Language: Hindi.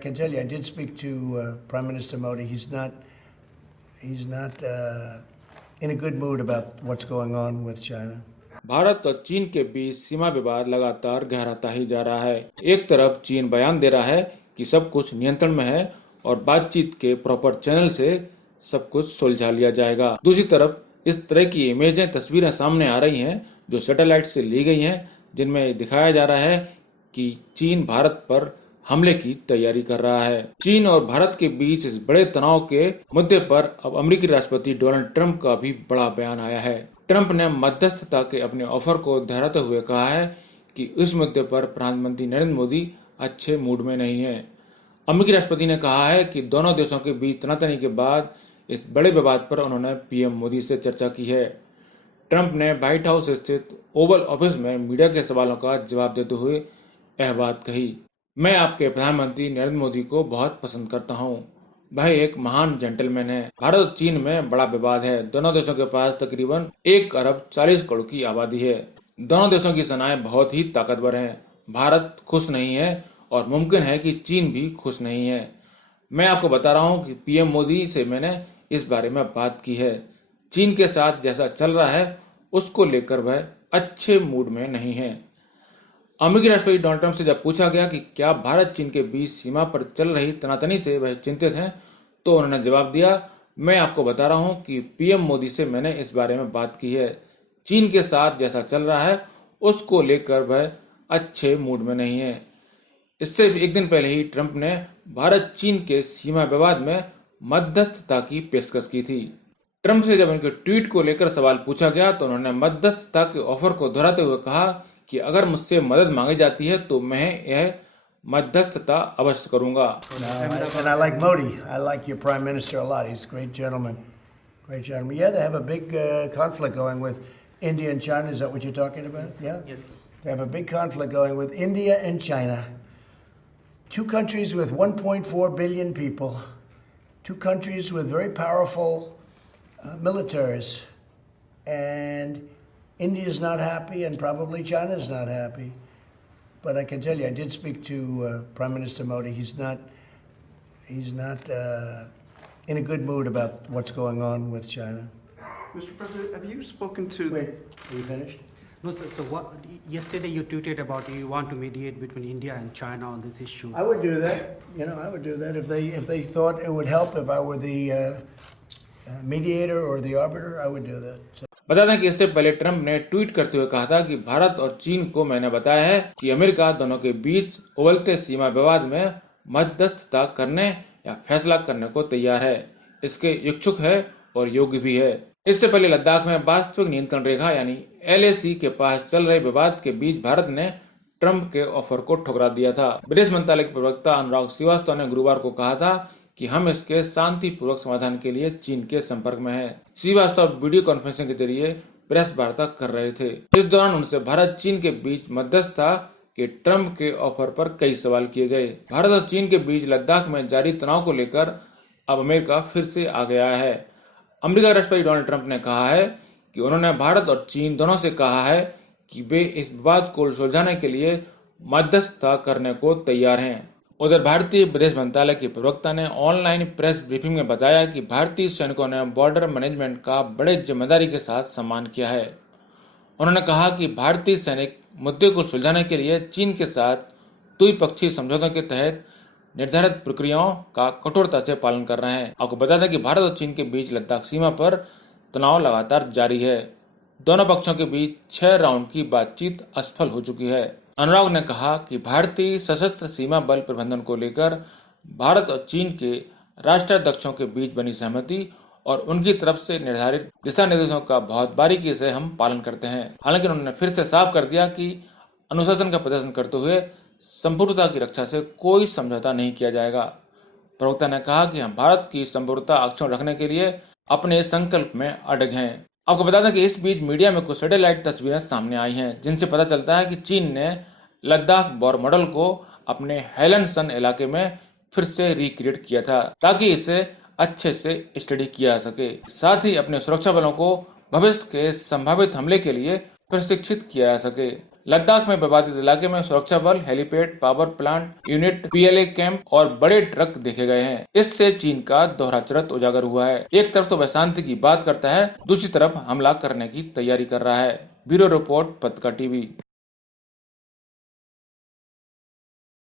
I can tell you, I did speak to Prime Minister Modi. He's not in a good mood about what's going on with China. Bharat और चीन के बीच सीमा विवाद लगातार गहराता ही जा रहा है। एक तरफ चीन बयान दे रहा है कि सब कुछ नियंत्रण में है और बातचीत के प्रॉपर चैनल से सब कुछ सुलझा लिया जाएगा। दूसरी तरफ इस तरह की इमेजें, तस्वीरें सामने आ रही हैं जो सैटेलाइट से ली गई हैं, जिनमें दिखाया जा रहा है कि चीन भारत पर हमले की तैयारी कर रहा है। चीन और भारत के बीच इस बड़े तनाव के मुद्दे पर अब अमेरिकी राष्ट्रपति डोनाल्ड ट्रंप का भी बड़ा बयान आया है। ट्रंप ने मध्यस्थता के अपने ऑफर को दोहराते हुए कहा है कि इस मुद्दे पर प्रधानमंत्री नरेंद्र मोदी अच्छे मूड में नहीं है। अमेरिकी राष्ट्रपति ने कहा है कि दोनों देशों के बीच तनातनी के बाद इस बड़े विवाद पर उन्होंने पीएम मोदी से चर्चा की है। ट्रंप ने व्हाइट हाउस स्थित ओवल ऑफिस में मीडिया के सवालों का जवाब देते हुए यह बात कही। मैं आपके प्रधानमंत्री नरेंद्र मोदी को बहुत पसंद करता हूं। वह एक महान जेंटलमैन है। भारत और चीन में बड़ा विवाद है। दोनों देशों के पास तकरीबन 1 अरब 40 करोड़ की आबादी है। दोनों देशों की सेनाएं बहुत ही ताकतवर हैं। भारत खुश नहीं है और मुमकिन है कि चीन भी खुश नहीं है। मैं आपको बता रहा हूं कि पीएम मोदी से मैंने इस बारे में बात की है। चीन के साथ जैसा चल रहा है उसको लेकर वह अच्छे मूड में नहीं है। अमेरिकी राष्ट्रपति डोनाल्ड ट्रंप से जब पूछा गया कि क्या भारत चीन के बीच सीमा पर चल रही तनातनी से वह चिंतित हैं, तो उन्होंने जवाब दिया, मैं आपको बता रहा हूं कि पीएम मोदी से मैंने इस बारे में बात की है। चीन के साथ जैसा चल रहा है उसको लेकर वह अच्छे मूड में नहीं है। इससे एक दिन पहले ही ट्रंप ने भारत चीन के सीमा विवाद में मध्यस्थता की पेशकश की थी। ट्रंप से जब उनके ट्वीट को लेकर सवाल पूछा गया तो उन्होंने मध्यस्थता के ऑफर को दोहराते हुए कहा कि अगर मुझसे मदद मांगी जाती है तो मैं यह मध्यस्थता अवश्य करूंगा। And I like Modi. I like your Prime Minister a lot. He's a great gentleman. Great gentleman. Yeah, they have a big conflict going with India and China. Is that what you're talking about? Yeah? Yes. They have a big conflict going with India and China. Two countries with 1.4 billion people. Two countries with very powerful militaries. And India is not happy, and probably China is not happy. But I can tell you, I did speak to Prime Minister Modi. He's not in a good mood about what's going on with China. Mr. President, have you spoken to... Wait, are you finished? No, sir. So yesterday you tweeted about you want to mediate between India and China on this issue. I would do that. I would do that if they thought it would help. If I were the mediator or the arbiter, I would do that. So. बता दें कि इससे पहले ट्रंप ने ट्वीट करते हुए कहा था कि भारत और चीन को मैंने बताया है कि अमेरिका दोनों के बीच उबलते सीमा विवाद में मध्यस्थता करने या फैसला करने को तैयार है, इसके इच्छुक है और योग्य भी है। इससे पहले लद्दाख में वास्तविक नियंत्रण रेखा यानी LAC के पास चल रहे विवाद के बीच भारत ने ट्रंप के ऑफर को ठुकरा दिया था। विदेश मंत्रालय के प्रवक्ता अनुराग श्रीवास्तव ने गुरुवार को कहा था कि हम इसके शांतिपूर्वक समाधान के लिए चीन के संपर्क में हैं। श्रीवास्तव वीडियो कॉन्फ्रेंसिंग के जरिए प्रेस वार्ता कर रहे थे। इस दौरान उनसे भारत चीन के बीच मध्यस्थता के ट्रंप के ऑफर पर कई सवाल किए गए। भारत और चीन के बीच लद्दाख में जारी तनाव को लेकर अब अमेरिका फिर से आ गया है। अमेरिका राष्ट्रपति डोनाल्ड ट्रंप ने कहा है कि उन्होंने भारत और चीन दोनों से कहा है कि वे इस विवाद को सुलझाने के लिए मध्यस्थता करने को तैयार हैं। उधर भारतीय विदेश मंत्रालय के प्रवक्ता ने ऑनलाइन प्रेस ब्रीफिंग में बताया कि भारतीय सैनिकों ने बॉर्डर मैनेजमेंट का बड़े जिम्मेदारी के साथ सम्मान किया है। उन्होंने कहा कि भारतीय सैनिक मुद्दे को सुलझाने के लिए चीन के साथ द्विपक्षीय समझौतों के तहत निर्धारित प्रक्रियाओं का कठोरता से पालन कर रहे हैं। आपको बता दें कि भारत और चीन के बीच लद्दाख सीमा पर तनाव लगातार जारी है। दोनों पक्षों के बीच 6 राउंड की बातचीत असफल हो चुकी है। अनुराग ने कहा कि भारतीय सशस्त्र सीमा बल प्रबंधन को लेकर भारत और चीन के राष्ट्राध्यक्षों के बीच बनी सहमति और उनकी तरफ से निर्धारित दिशा निर्देशों का बहुत बारीकी से हम पालन करते हैं। हालांकि उन्होंने फिर से साफ कर दिया कि अनुशासन का प्रदर्शन करते हुए संपूर्णता की रक्षा से कोई समझौता नहीं किया जाएगा। प्रवक्ता ने कहा कि हम भारत की संपूर्णता अक्षुण्ण रखने के लिए अपने संकल्प में अड़ग हैं। आपको बता दें कि इस बीच मीडिया में कुछ सैटेलाइट तस्वीरें सामने आई हैं, जिनसे पता चलता है कि चीन ने लद्दाख वॉर मॉडल को अपने हेलनसन इलाके में फिर से रिक्रिएट किया था ताकि इसे अच्छे से स्टडी किया जा सके। साथ ही अपने सुरक्षा बलों को भविष्य के संभावित हमले के लिए प्रशिक्षित किया जा सके। लद्दाख में विवादित इलाके में सुरक्षा बल, helipad, power plant unit, PLA camp और बड़े ट्रक देखे गए हैं। इससे चीन का दोहरा चरित्र उजागर हुआ है। एक तरफ तो वह शांति की बात करता है, दूसरी तरफ हमला करने की तैयारी कर रहा है। ब्यूरो रिपोर्ट, पत्रिका टीवी।